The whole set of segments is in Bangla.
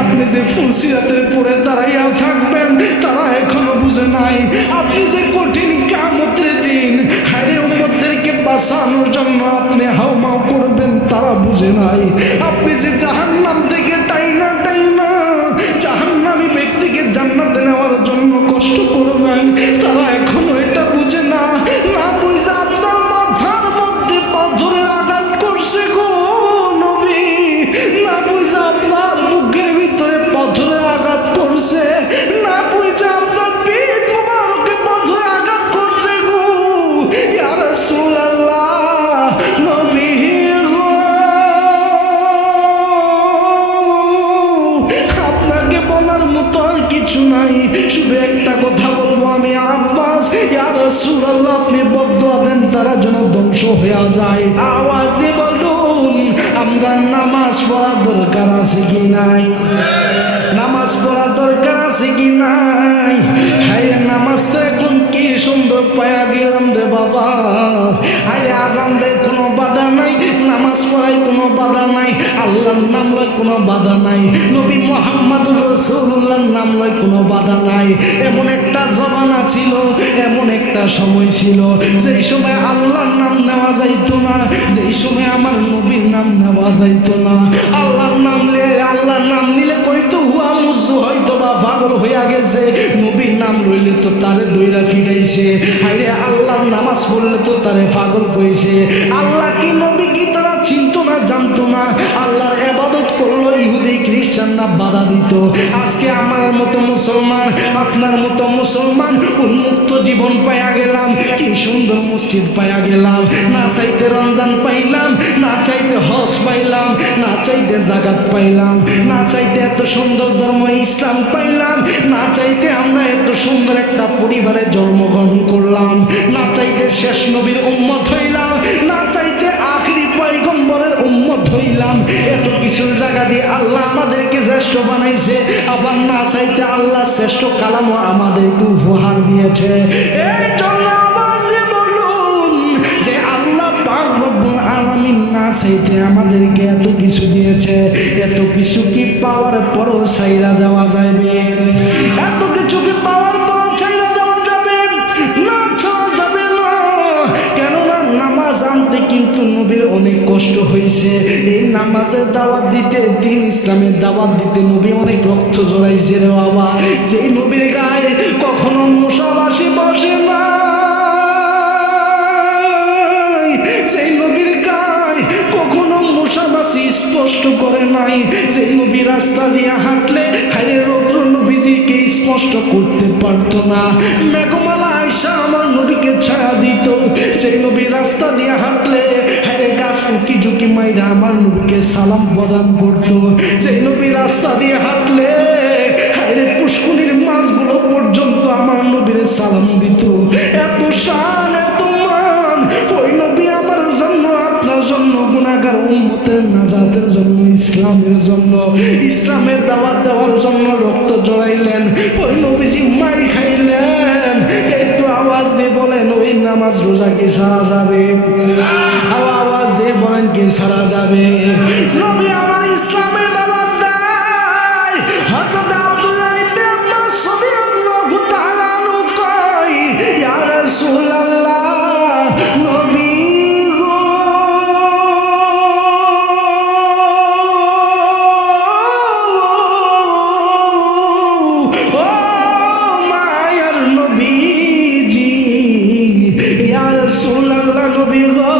আপনি যে ফুলসিরাতের পরে দাঁড়াইয়া থাকবেন তারা এখনো বুঝে নাই। আপনি যে কঠিন কিয়ামতের দিন হায়রে উম্মতদেরকে বাঁচানোর জন্য আপনি হাউমাউ করবেন তারা বুঝে নাই। আপনি যে জাহান্নাম থেকে টাইনা জাহান্নামী ব্যক্তিকে জান্নাতে নেওয়ার জন্য কষ্ট করবেন তারা এখনো এটা বুঝে না। না বুঝে আপনার মাথার মধ্যে পাথরের আঘাত করছে গো নবী, না বুঝে আপনার বুকের ভিতরে পাথরের আঘাত করছে, না বুঝে আপনার পেট মুবারকে পাথরে আঘাত করছে গো ইয়া রাসূলুল্লাহ নবী গো। আপনাকে বলার মতো আর কিছু নাই, শুধু একটা কথা বলবো আমি আব্বাস ইয়া রাসূলুল্লাহ আপনি বদদুয়া দেন তারা যেন ধ্বংস হয়ে যায়। আওয়াজ দিয়ে বলুন আমরা নামাজ পড়ার দরকার আছে কি নাই? নামাজ পড়ার দরকার আছে কি নাই? হায় নামাজ তো এখন কি সুন্দর পায়া গেলাম রে বাবা। হায় আজান দেয় কোনো বাধা নাই, নামাজ পড়ায় কোনো বাধা নাই, আল্লাহর নাম লয় কোনো বাধা নাই, নবী মুহাম্মদুর রাসূলুল্লাহর নাম লয় কোনো বাধা নাই। এমন একটা জমানা ছিল, এমন একটা সময় ছিল যেই সময় আল্লাহর নাম নেওয়া যাইতো না, যেই সময় আমার নবীর নাম নেওয়া যাইতো না। আল্লাহর নাম নিলে কইতো হুয়া মুজু হয়তো বা পাগল হইয়া গেছে, নবীর নাম লইলে তো তারে দইরা ফিরাইছে। হায়রে আল্লাহর নামাজ পড়লে তো তারে পাগল কইছে। আল্লাহ কি নবী কি তারা চিনতো না, জানতো না? আল্লাহর ইবাদত করলো ইহুদি খ্রিস্টানরা বাধা দিত। আজকে আমার মতো মুসলমান, আপনার মতো মুসলমান উন্মুক্ত জীবন পাইয়া গেলাম, কি সুন্দর মসজিদ পাইয়া গেলাম, না চাইতে রমজান পাইলাম, না চাইতে হজ পাইলাম, না চাইতে জাকাত পাইলাম, না চাইতে এত সুন্দর ধর্ম ইসলাম পাইলাম, না চাইতে আমরা এত সুন্দর একটা পরিবারে জন্মগ্রহণ করলাম, না চাইতে শেষ নবীর উম্মত হইলাম, না চাইতে আখিরি পয়গম্বরের উম্মত হইলাম। এত কিছুর জায়গা দিয়ে আল্লাহ আমাদেরকে শ্রেষ্ঠ বানাইছে, আবার না চাইতে আল্লাহ শ্রেষ্ঠ কালামও আমাদেরকে উপহার দিয়েছে। এই জন্য আওয়াজ দিয়ে বলুন যে আল্লাহ পাক রব্বুল আলামিন না চাইতে আমাদেরকে এত কিছু দিয়েছে, এত কিছু কি পাওয়ার পরও ছাইরা দেওয়া যাবে? এত কিছু কি পাওয়ার পরও ছাইরা দেওয়া যাবে? না, ছাড়া যাবে না। কেননা নামাজ আনতে কিন্তু নবীর অনেক কষ্ট হয়েছে। এই নামাজের দাওয়াত দিতে, দিন ইসলামের দাওয়াত দিতে নবী অনেক রক্ত জড়াইছে রে বাবা। যেই নবীর গায়ে কখনো মশাবাসি বসে না, সেই নবীর গায়ে কখনো মশাবাসি স্পষ্ট করে নাই, যে নবী রাস্তা দিয়ে হাঁটলে হায়রে রৌদ্র নবীজিকে স্পষ্ট করতে পারতো না, মেঘমালা আয়সা আমার নবীকে ছায়া দিত। যে নবী রাস্তা দিয়ে হাঁটলে হায়রে গাছ উকি ঝুঁকি মাইরা আমার নবীকে সালাম প্রদান করতো। যে নবী রাস্তা দিয়ে হাঁটলে হায়রে পুষ্কুনির মাছগুলো পর্যন্ত আমার নবীর সালাম দিত। এত শান, এত মান ওই নবী আমার জন্য, আপনার জন্য, গুনাহগার উম্মতের নাজাতের জন্য, ইসলামের জন্য, ইসলামের দাওয়াত দেওয়ার জন্য রক্ত জড়াইলেন। ওই নবীজি মাই খাইলেন। একটু আওয়াজ দিয়ে বলেন ওই নামাজ রোজা কি সারা যাবে? আওয়াজ দিয়ে বলেন কি সারা যাবে? নবী আমার ইসলামের দাওয়াত দেয়। হযরত আব্দুল্লাহ ইবনে আব্বাস রাদিয়াল্লাহু তাআলা আনহু কয় ইয়া রাসূলুল্লাহ নবী গো, ও মায়ার নবীজি, ইয়া রাসূলুল্লাহ নবী গো,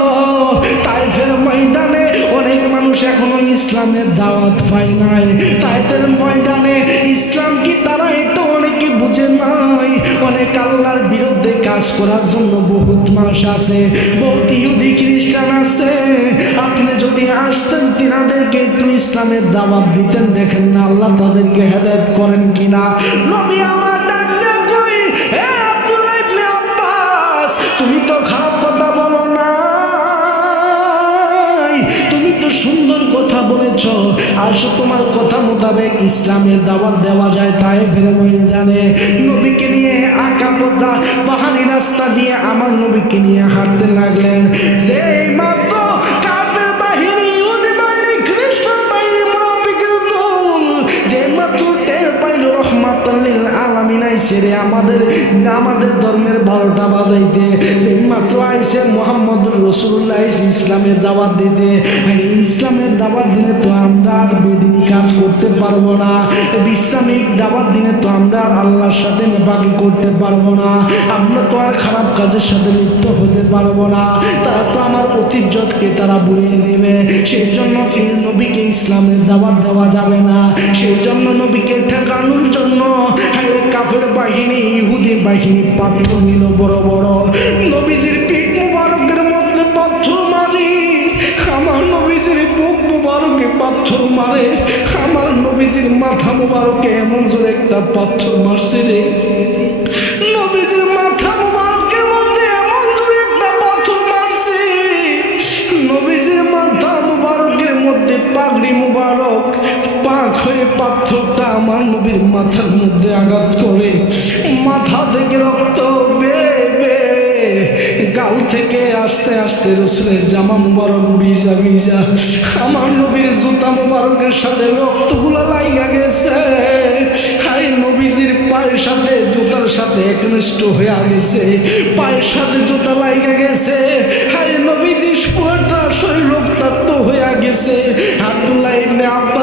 তাইফের ময়দানে অনেক মানুষ এখনো ইসলামের দাওয়াত পায় নাই। তাইফের ময়দানে ইসলাম কি তারা একটু অনেকে বুঝে নাই। অনেক আল্লাহর বিরুদ্ধে কাজ করার জন্য বহুত মানুষ আছে, বহুত ইহুদি খ্রিস্টান আছে। আপনি যদি আসতেন তিনাদেরকে একটু ইসলামের দাওয়াত দিতেন, দেখেন না আল্লাহ তাদেরকে হেদায়েত করেন কিনা। নবী আমার ডাক দিয়ে কই, হে আব্দুল্লাহ ইবনে আব্বাস, তুমি তো খারাপ কথা বলো না, তুমি তো সুন্দর কথা বলেছ। আসো তোমার কথা মোতাবেক ইসলামের দাওয়াত দেওয়া যায় তাইফের ময়দানে। নবীকে নিয়ে আঁকা পথা পাহাড়ি রাস্তা দিয়ে আমার নবীকে নিয়ে হাঁটতে লাগলেন। যে মাত্র কাফের বাহিনী, ইহুদি বাহিনী, খ্রিস্টান বাহিনী, মুনাফিকের দল ছেড়ে আমাদের আমাদের ধর্মের 12টা বাজাইতে, যে মাত্র আইসে মোহাম্মদুর রাসূলুল্লাহ ইসলামের দাওয়াত দিতে। ইসলামের দাওয়াত দিলে তো আমরা আর বেদিনী কাজ করতে পারবো না, ইসলামিক দাওয়াত দিলে তো আমরা আর আল্লাহর সাথে নেপাকি করতে পারবো না, আমরা তো আর খারাপ কাজের সাথে লিপ্ত হতে পারবো না। তারা তো আমার ঐতিহ্যকে তারা বুড়িয়ে দেবে। সেই জন্য এই নবীকে ইসলামের দাওয়াত দেওয়া যাবে না। সেই জন্য নবীকে ঠেকানোর জন্য কাফের বাহিনী, ইহুদি বাহিনী পাথর নিল বড় বড়, নবীজির পিঠ মুবারকের মধ্যে পাথর মারি, আমার নবীজির বুক মুবারকে পাথর মারে, আমার নবীজির মাথা মুবারকে এমন জোরে একটা পাথর মারছে রে, নবীজির মাথা মুবারকের মধ্যে এমন জোরে একটা পাথর মারছে, নবীজির মাথা মুবারকের মধ্যে পাগড়ি মুবারক পাক হয়ে পাথরটা আমার নবীর মাথার মধ্যে আঘাত করে, মাথা থেকে রক্ত বেবে গাল থেকে আস্তে আস্তে রসুলের জামা মুবারক ভিজা ভিজা, আমার নবীর জুতা মুবারকের সাথে রক্তগুলা লাইগা গেছে। হাই নবীজির পায়ের সাথে জুতার সাথে একনিষ্ঠ হয়ে গেছে, পায়ের সাথে জুতা লাইগা গেছে। হাই নবীজি পুরোটা শরীর রক্তাক্ত হয়ে গেছে। আব্দুল্লাহ ইবনে আব্বাস